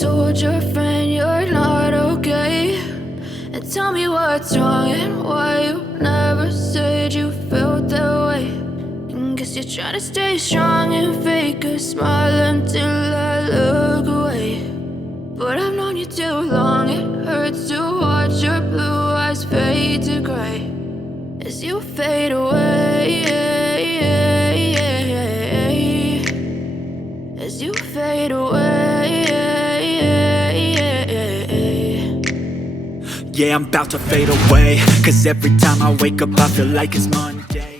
told your friend you're not okay? And tell me what's wrong and why you never said you felt that way. And guess you're trying to stay strong and fake a smile until I look away. But I've known you too long, it hurts to watch your blue eyes fade to gray as you fade away, as you fade away. Yeah, I'm about to fade away, 'cause every time I wake up I feel like it's Monday.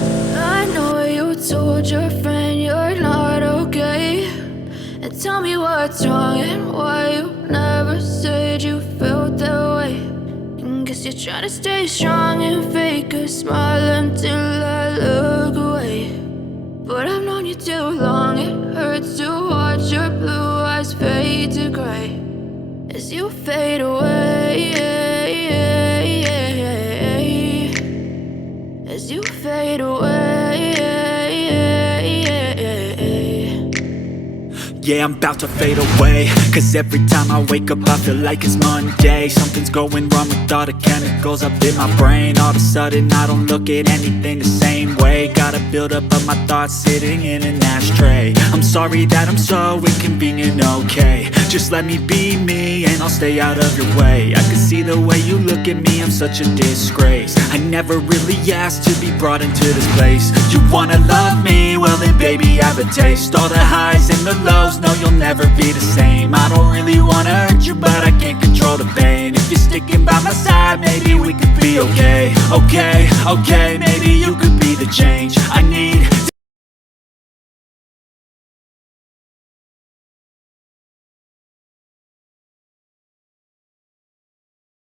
I know you told your friend you're not okay. And tell me what's wrong and why you never said you felt that way. And guess you're trying to stay strong and fake a smile until I look away. But I've known you too long, it hurts to watch your blue eyes fade to gray as you fade away. As you fade away. Yeah, I'm about to fade away, cause every time I wake up I feel like it's Monday. Something's going wrong with all the chemicals up in my brain. All of a sudden I don't look at anything the same way. Gotta build up of my thoughts sitting in an ashtray. I'm sorry that I'm so inconvenient, okay. Just let me be me and I'll stay out of your way. I can see the way you look at me, I'm such a disgrace. I never really asked to be brought into this place. You wanna love me? Well then baby, have a taste. All the highs and the lows, no you'll never be the same. I don't really wanna hurt you, but I can't control the pain. If you're sticking by my side, maybe we could be okay. Okay, maybe you could be the change I need